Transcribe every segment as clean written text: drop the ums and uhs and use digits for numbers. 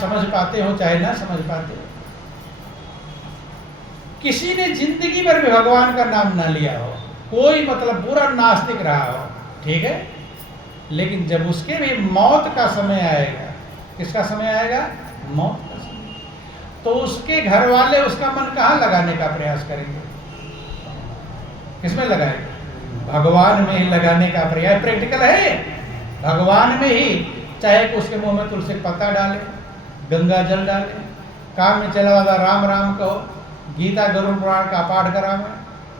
समझ पाते हो चाहे ना समझ पाते हो, किसी ने जिंदगी भर भी भगवान का नाम ना लिया हो, कोई मतलब पूरा नास्तिक रहा हो, ठीक है, लेकिन जब उसके भी मौत का समय आएगा, किसका समय आएगा? मौत का समय, तो उसके घर वाले उसका मन कहाँ लगाने का प्रयास करेंगे? किसमें लगाएंगे? भगवान में ही लगाने का प्रयास। प्रैक्टिकल है, भगवान में ही, चाहे उसके मुंह में तुलसी का पत्ता डाले, गंगा जल डाले, काम में चला वाला राम राम कहो, गीता गरुड़ पुराण का पाठ करावे,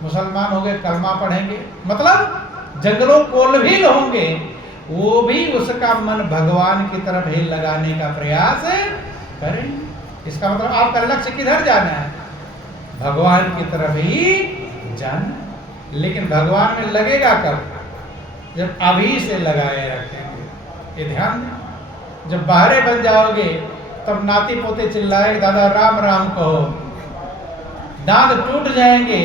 मुसलमान हो गए कलमा पढ़ेंगे, मतलब जंगलों कोलभील होंगे, वो भी उसका मन भगवान की तरफ ही लगाने का प्रयास करेंगे। इसका मतलब आपका लक्ष्य किधर जाना है? भगवान की तरफ ही जाना। लेकिन भगवान में लगेगा कब? जब अभी से लगाए रखेंगे। ये ध्यान दें, जब बाहरे बन जाओगे तब नाती पोते चिल्लाएंगे दादा राम राम कहो, दांत टूट जाएंगे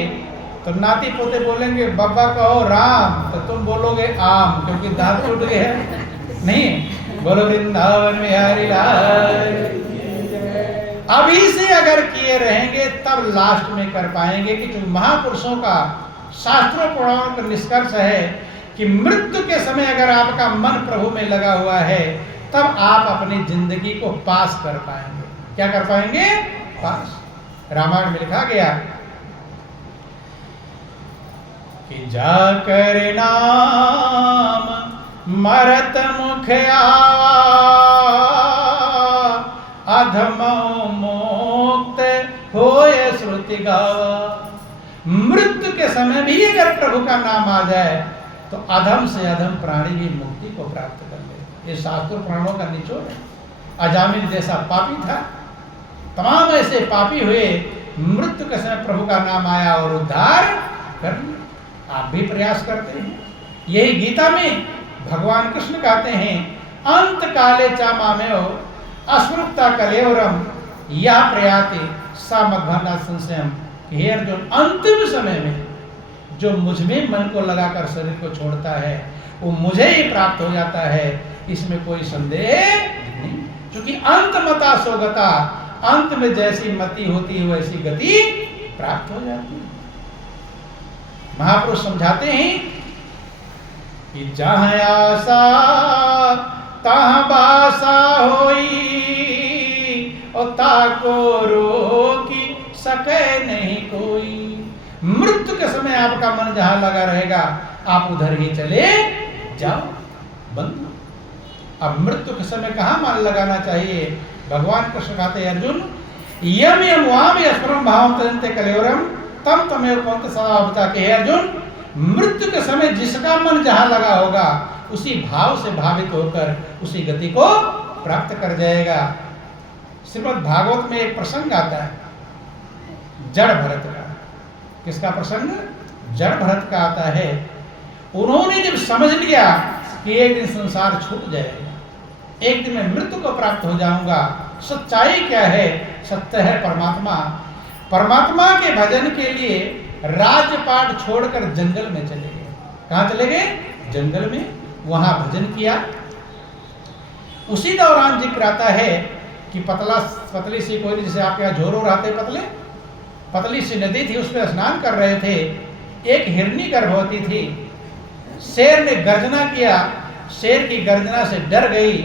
तो नाती पोते बोलेंगे बब्बा कहो राम, तो तुम बोलोगे आम, क्योंकि दांत टूट गए हैं। नहीं, बोलो वृंदावन बिहारी लाल। अभी से अगर किए रहेंगे तब लास्ट में कर पाएंगे। कि जो महापुरुषों का शास्त्रों पुराणों का निष्कर्ष है कि मृत्यु के समय अगर आपका मन प्रभु में लगा हुआ है तब आप अपनी जिंदगी को पास कर पाएंगे। क्या कर पाएंगे? पास। रामायण में लिखा गया कि जाकर नाम मरत मुख आवा, अधमो मुक्त होय श्रुति गावा। मृत्यु के समय भी अगर प्रभु का नाम आ जाए तो अधम से अधम प्राणी भी मुक्ति को प्राप्त कर ले। ये शास्त्र पुराणों का निचोड़ है। अजामिल जैसा पापी था, तमाम ऐसे पापी हुए, मृत्यु के समय प्रभु का नाम आया और उद्धार कर लिया। आप भी प्रयास करते हैं। यही गीता में भगवान कृष्ण कहते हैं अंत काले चामामेव अस्मृता कलेवरम या प्रयाति सा मध्वाना संशयम। हे अर्जुन, अंतिम समय में जो मुझ में मन को लगाकर शरीर को छोड़ता है वो मुझे ही प्राप्त हो जाता है, इसमें कोई संदेह नहीं। क्योंकि अंत मता सोगता, अंत में जैसी मति होती है वैसी गति प्राप्त हो जाती है। महापुरुष समझाते हैं कि जहां आशा तहां बासा होई, और ताको रोकी सके नहीं कोई। मृत्यु के समय आपका मन जहां लगा रहेगा आप उधर ही चले जाओ। बंधु, अब मृत्यु के समय कहां मन लगाना चाहिए? भगवान कृष्ण कहते हैं अर्जुन यम यम वाम यस्परम भावम तजन्ते कलेवरम तम तमेव पंत सदा बता के। अर्जुन, मृत्यु के समय जिसका मन जहां लगा होगा उसी भाव से भावित होकर उसी गति को प्राप्त कर जाएगा। श्रीमद् भागवत में एक प्रसंग आता है जड़ भरत का। किसका प्रसंग? जड़ भरत का आता है। उन्होंने जब समझ लिया कि एक दिन संसार छूट जाएगा, एक दिन मैं मृत्यु को प्राप्त हो जाऊंगा, सच्चाई क्या है? सत्य है परमात्मा। परमात्मा के भजन के लिए राजपाट छोड़कर जंगल में चले गए। कहां चले गए? जंगल में। वहां भजन किया। उसी दौरान जिक्र आता है कि पतली सी कोई, जैसे आपके यहाँ झोरो रहते पतले, पतली सी नदी थी, उसमें स्नान कर रहे थे। एक हिरनी गर्भवती थी। शेर ने गर्जना किया, शेर की गर्जना से डर गई,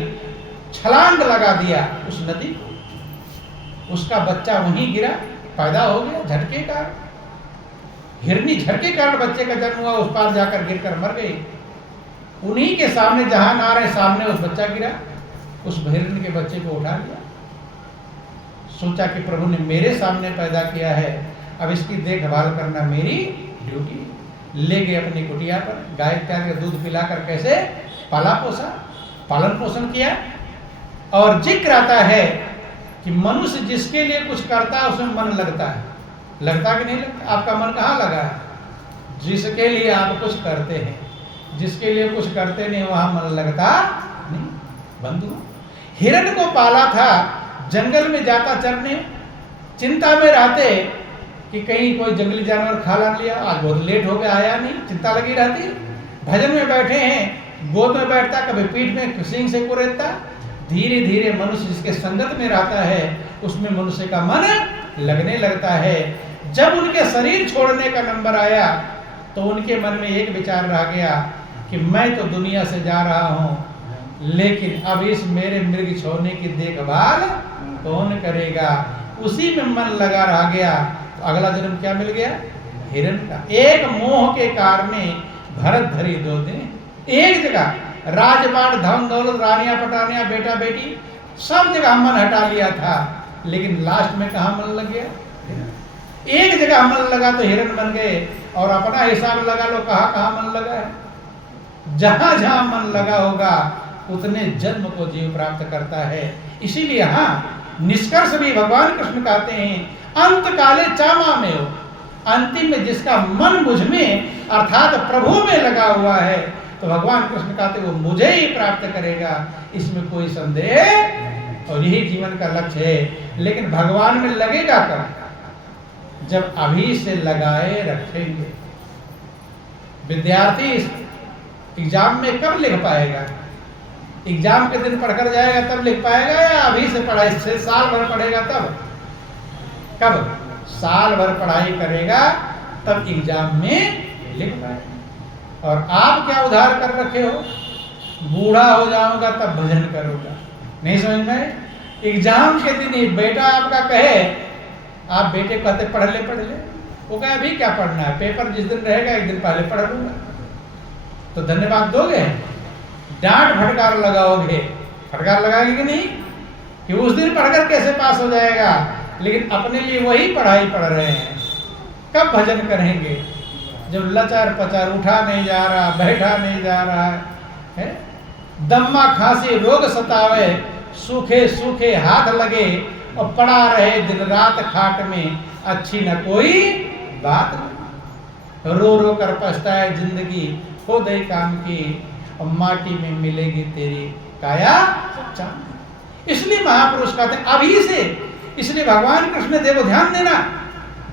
छलांग लगा दिया उस नदी को। उसका बच्चा वहीं गिरा, पैदा हो गया झटके का। हिरनी झटके कारण बच्चे का जन्म हुआ, उस पार जाकर गिरकर मर गई। उन्हीं के सामने, जहां ना रहे सामने उस बच्चा गिरा, उस हिरनी के बच्चे को उठा लिया। सोचा कि प्रभु ने मेरे सामने पैदा किया है, अब इसकी देखभाल करना मेरी ड्यूटी। ले गए अपनी कुटिया पर, गाय इत्यादि का दूध पिलाकर कैसे पाला पोसा, पालन पोषण किया। और जिक्र आता है कि मनुष्य जिसके लिए कुछ करता है उसमें मन लगता है। लगता कि नहीं लगता? आपका मन कहाँ लगा है? जिसके लिए आप कुछ करते हैं, जिसके लिए कुछ करते नहीं वहां मन लगता नहीं। बंधु, हिरण को पाला था, जंगल में जाता चरने, चिंता में रहते कि कहीं कोई जंगली जानवर खा ला लिया, आज बहुत लेट हो गया आया नहीं, चिंता लगी रहती। भजन में बैठे हैं, गोद में बैठता, कभी पीठ में सींग से कुरेदता, धीरे धीरे मनुष्य जिसके संगत में रहता है उसमें मनुष्य का मन लगने लगता है। जब उनके शरीर छोड़ने का नंबर आया तो उनके मन में एक विचार रह गया कि मैं तो दुनिया से जा रहा हूं, लेकिन अब इस मेरे मृग छोड़ने की देखभाल कौन करेगा। उसी में मन लगा रह गया। तो अगला जन्म क्या मिल गया? हिरण का। एक मोह के कारण भरत धरी 2 दिन एक जगह राजपाट धन दौलत रानियां पटानियां बेटा बेटी सब जगह मन हटा लिया था, लेकिन लास्ट में कहा मन लग गया? एक जगह मन लगा तो हिरण बन गए। और अपना हिसाब लगा लो कहाँ मन लगा है। जहां जहां मन लगा होगा उतने जन्म को जीव प्राप्त करता है। इसीलिए हाँ, निष्कर्ष भी भगवान कृष्ण कहते हैं अंत काले चामा में हो। अंतिम में जिसका मन मुझ में अर्थात प्रभु में लगा हुआ है तो भगवान कृष्ण कहते वो मुझे ही प्राप्त करेगा, इसमें कोई संदेह। और यही जीवन का लक्ष्य है। लेकिन भगवान में लगेगा कब? जब अभी से लगाए रखेंगे। विद्यार्थी एग्जाम में कब लिख पाएगा? एग्जाम के दिन पढ़कर जाएगा तब लिख पाएगा, या अभी से पढ़ाई से साल भर पढ़ेगा तब? कब? साल भर पढ़ाई करेगा तब एग्जाम में लिख पाएगा। और आप क्या उधार कर रखे हो? बूढ़ा हो जाऊंगा तब भजन करूंगा। नहीं समझ में? एग्जाम के दिन ही बेटा आपका कहे, आप बेटे कहते पढ़ ले, वो कहे अभी क्या पढ़ना है, पेपर जिस दिन रहेगा एक दिन पहले पढ़ लूंगा। तो धन्यवाद दोगे? डांट फटकार लगाओगे? फटकार लगाएंगे कि नहीं कि उस दिन पढ़कर कैसे पास हो जाएगा, लेकिन अपने लिए वही पढ़ाई पढ़ रहे हैं। कब भजन करेंगे? जब लचार पचार उठा नहीं जा रहा, बैठा नहीं जा रहा है, दम्मा खांसी रोग सतावे, सूखे सूखे हाथ लगे और पड़ा रहे दिन रात खाट में, अच्छी न कोई बात नहीं। रो रो कर पछताए जिंदगी, हो दे काम की, और माटी में मिलेगी तेरी काया चांदी। इसलिए महापुरुष कहते हैं अभी से। इसलिए भगवान कृष्ण देखो, ध्यान देना,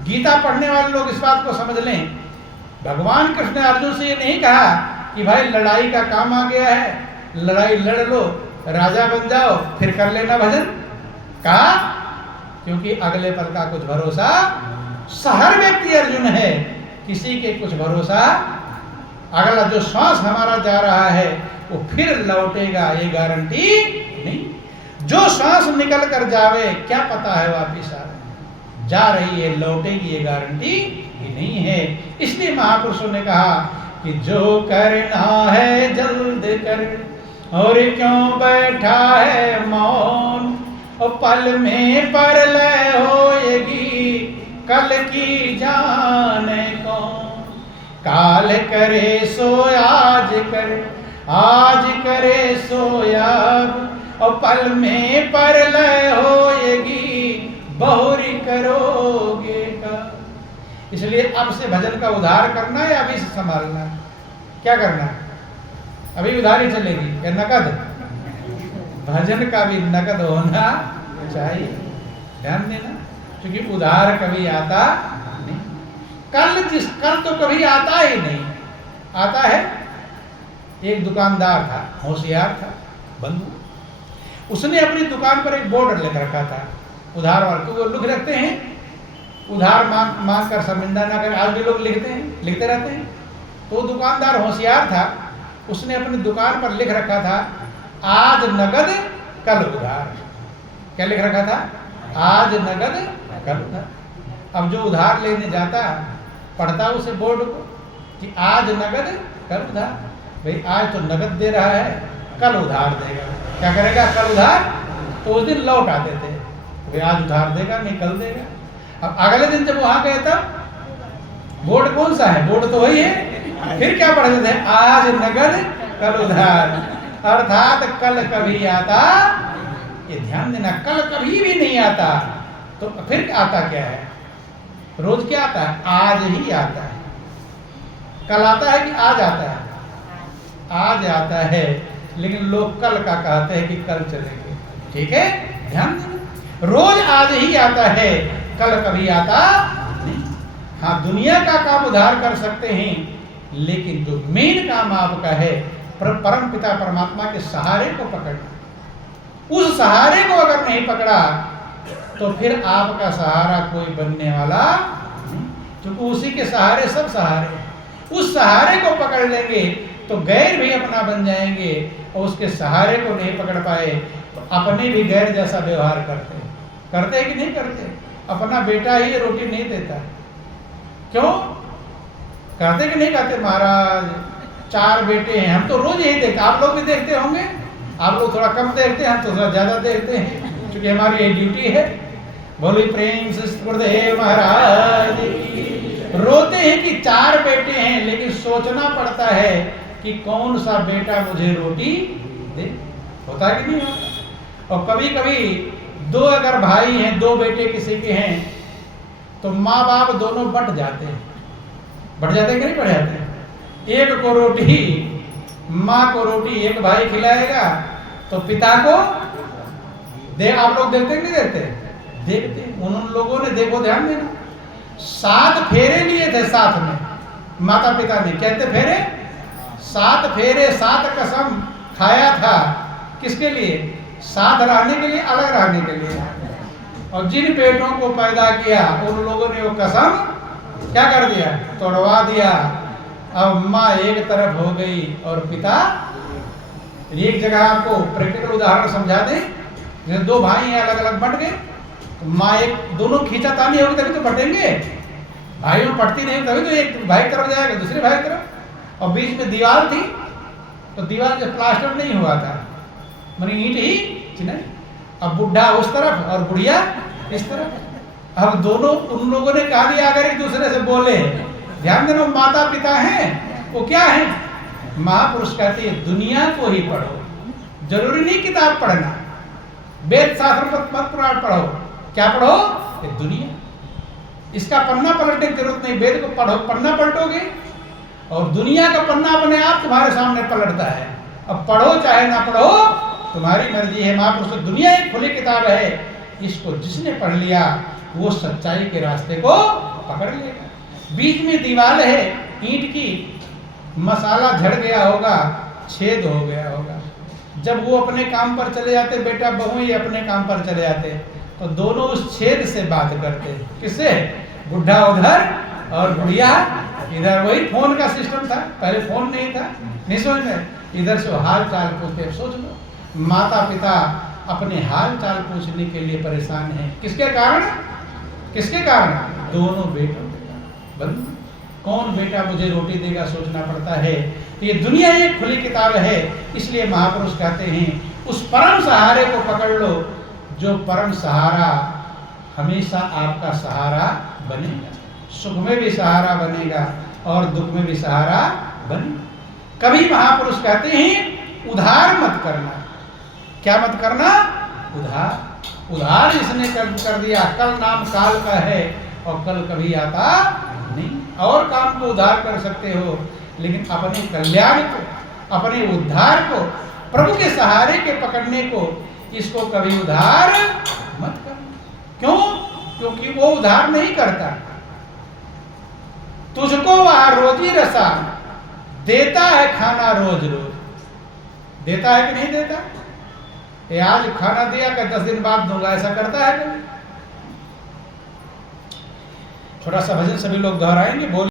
गीता पढ़ने वाले लोग इस बात को समझ लें। भगवान कृष्ण ने अर्जुन से ये नहीं कहा कि भाई लड़ाई का काम आ गया है, लड़ाई लड़ लो, राजा बन जाओ, फिर कर लेना भजन। कहा क्योंकि अगले पल का कुछ भरोसा, हर व्यक्ति अर्जुन है, किसी के कुछ भरोसा। अगला जो श्वास हमारा जा रहा है वो फिर लौटेगा, ये गारंटी नहीं। जो श्वास निकल कर जावे क्या पता है वापिस आ जा रही है, लौटेगी, ये गारंटी ही नहीं है। इसलिए महापुरुषों ने कहा कि जो करना है जल्द कर, और क्यों बैठा है मौन, और पल में परलय होएगी, कल की जाने कौन। काल करे सो आज कर, आज करे सो अब, और पल में परलय होएगी, बहुरी करोगे का। इसलिए अब से भजन का उधार करना है या अभी से संभालना है? क्या करना है? अभी उधारी चलेगी या नकद? भजन का भी नकद होना चाहिए, ध्यान देना, क्योंकि उधार कभी आता नहीं। कल तो कभी आता ही नहीं। आता है, एक दुकानदार था, होशियार था, बंधु, उसने अपनी दुकान पर एक बोर्ड लिख रखा था उधार वाले, तो वो लिख रखते हैं उधार मांग कर शर्मिंदा ना कर। आज भी लोग लिखते हैं, लिखते रहते हैं। तो दुकानदार होशियार था, उसने अपनी दुकान पर लिख रखा था आज नगद कल उधार। क्या लिख रखा था? आज नगद कल उधार। अब जो उधार लेने जाता पढ़ता उसे बोर्ड को कि आज नगद कल उधार। भाई आज तो नगद दे रहा है, कल उधार देगा। क्या करेगा? कल उधार। तो उस दिन लौट आते थे, भाई आज उधार देगा नहीं कल देगा। अब अगले दिन जब वहां गए तब बोर्ड कौन सा है? बोर्ड तो वही है। फिर क्या पढ़ते थे? आज नगद कल उधार, अर्थात कल कभी आता, ये ध्यान देना, कल कभी भी नहीं आता। तो फिर आता क्या है? रोज क्या आता है? आज ही आता है। कल आता है कि आज आता है? आज आता है, लेकिन लोग कल का कहते हैं कि कल चलेंगे। ठीक है, ध्यान देना, रोज आज ही आता है, कल कभी आता नहीं। हाँ, दुनिया का काम उधार कर सकते हैं, लेकिन जो मेन काम आपका है परम पिता परमात्मा के सहारे को पकड़ना, उस सहारे को अगर नहीं पकड़ा तो फिर आपका सहारा कोई बनने वाला नहीं, क्योंकि उसी के सहारे सब सहारे। उस सहारे को पकड़ लेंगे तो गैर भी अपना बन जाएंगे, और उसके सहारे को नहीं पकड़ पाए तो अपने भी गैर जैसा व्यवहार करते हैं कि नहीं करते। अपना बेटा ही रोटी नहीं देता, क्यों करते कि नहीं करते। महाराज 4 बेटे हैं, हम तो रोज यही देखते, आप लोग भी देखते होंगे। आप लोग थोड़ा कम देखते हैं, हम तो थोड़ा ज्यादा देखते हैं, क्योंकि हमारी ये ड्यूटी है। बोली प्रेम से गुरुदेव महाराज। रोते हैं कि 4 बेटे हैं, लेकिन सोचना पड़ता है कि कौन सा बेटा मुझे रोटी दे। होता कि नहीं होता। और कभी कभी 2 अगर भाई हैं, 2 बेटे किसी के हैं, तो माँ बाप दोनों बट जाते हैं। बट जाते हैं कि नहीं बट जाते हैं। एक को रोटी, माँ को रोटी एक भाई खिलाएगा तो पिता को दे। आप लोग देखते नहीं देखते? देखते। उन लोगों ने, देखो ध्यान देना, 7 फेरे लिए थे साथ में, माता पिता ने। कहते फेरे 7 फेरे, 7 कसम खाया था। किसके लिए? साथ रहने के लिए, अलग रहने के लिए। और जिन बेटों को पैदा किया उन लोगों ने वो कसम क्या कर दिया? तोड़वा दिया। अब माँ एक तरफ हो गई और पिता एक जगह। आपको प्रैक्टिकल उदाहरण समझा दें, जैसे 2 भाई हैं, अलग अलग बट गए, तो माँ एक, दोनों खींचातानी होगी तभी तो बटेंगे। भाइयों पटती नहीं तभी तो एक भाई तरफ जाएगा, दूसरे भाई तरफ। और बीच में दीवार थी, तो दीवार जब प्लास्टर नहीं हुआ था, मानी ईंट ही नहीं। अब बुढ़ा उस तरफ और बुढ़िया इस तरफ। अब दोनों, उन लोगों ने कहा दिया अगर एक दूसरे से बोले, ध्यान देना, माता पिता हैं, वो क्या है? महापुरुष कहते हैं दुनिया को ही पढ़ो, जरूरी नहीं किताब पढ़ना। वेद शास्त्र मत पुराण पढ़ो, क्या पढ़ो? ये दुनिया। इसका पन्ना पलटने की जरूरत नहीं, वेद को पढ़ो, पन्ना पलटोगे और दुनिया का पन्ना अपने आप तुम्हारे सामने पलटता है। अब पढ़ो चाहे ना पढ़ो, तुम्हारी मर्जी है। महापुरुष, दुनिया एक खुली किताब है, इसको जिसने पढ़ लिया वो सच्चाई के रास्ते को पकड़ लेगा। बीच में दीवार है ईंट की, मसाला झड़ गया होगा, छेद हो गया होगा। जब वो अपने काम पर चले जाते, बेटा बहू ही अपने काम पर चले जाते, तो दोनों उस छेद से बात करते। किससे? बुढ़ा उधर और बुढ़िया इधर। वही फोन का सिस्टम था, पहले फोन नहीं था, नहीं समझ में। इधर से हाल चाल पूछते। सोच लो, माता पिता अपने हाल चाल पूछने के लिए परेशान हैं। किसके कारण? किसके कारण? दोनों बेटों के कारण। कौन बेटा मुझे रोटी देगा सोचना पड़ता है। तो ये दुनिया एक खुली किताब है, इसलिए महापुरुष कहते हैं उस परम सहारे को पकड़ लो, जो परम सहारा हमेशा आपका सहारा बनेगा। सुख में भी सहारा बनेगा और दुख में भी सहारा बनेगा। कभी महापुरुष कहते हैं उधार मत करना। क्या मत करना? उधार। उधार इसने कर दिया, कल नाम काल का है और कल कभी आता नहीं। और काम को उधार कर सकते हो, लेकिन अपने कल्याण को, अपने उद्धार को, प्रभु के सहारे के पकड़ने को, इसको कभी उधार मत करना। क्यों? क्योंकि वो उधार नहीं करता। तुझको वह रोजी रसा देता है, खाना रोज रोज देता है कि नहीं देता? ये आज खाना दिया कि 10 दिन बाद दूंगा, ऐसा करता है कभी? छोटा सा भजन सभी लोग दोहराएंगे। बोल